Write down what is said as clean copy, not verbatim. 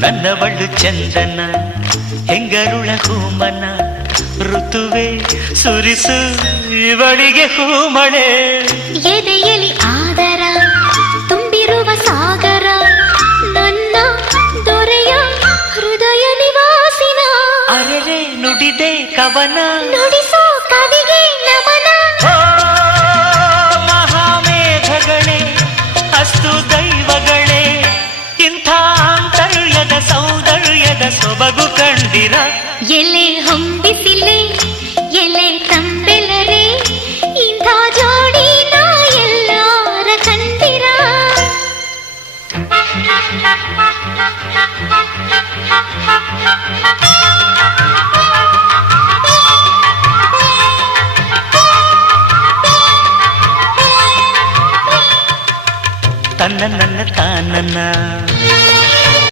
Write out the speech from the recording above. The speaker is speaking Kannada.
ನನ್ನವಳು ಚಂದನ ಹೆಂಗರುಳ ಹೂಮನ ಋತುವೆ ಸುರಿಸು ಇವಳಿಗೆ ಹೂಮಳೆ ಎದೆಯಲಿ ಆದರ ತುಂಬಿರುವ ಸಾಗರ ನನ್ನ ದೊರೆಯ ಹೃದಯ ನಿವಾಸಿನ ಅರೆರೆ ನುಡಿದೆ ಕವನ ನುಡಿಸೋ ಕವಿಗೆ ನಮನ ಮಹಾಮೇಘಗಳೇ ಅಸ್ತು ದೈವಗಳೇ ಇಂಥ ಆಂತರ್ಯದ ಸೌಂದರ್ಯದ ಸೊಬಗು ಕಂಡಿರ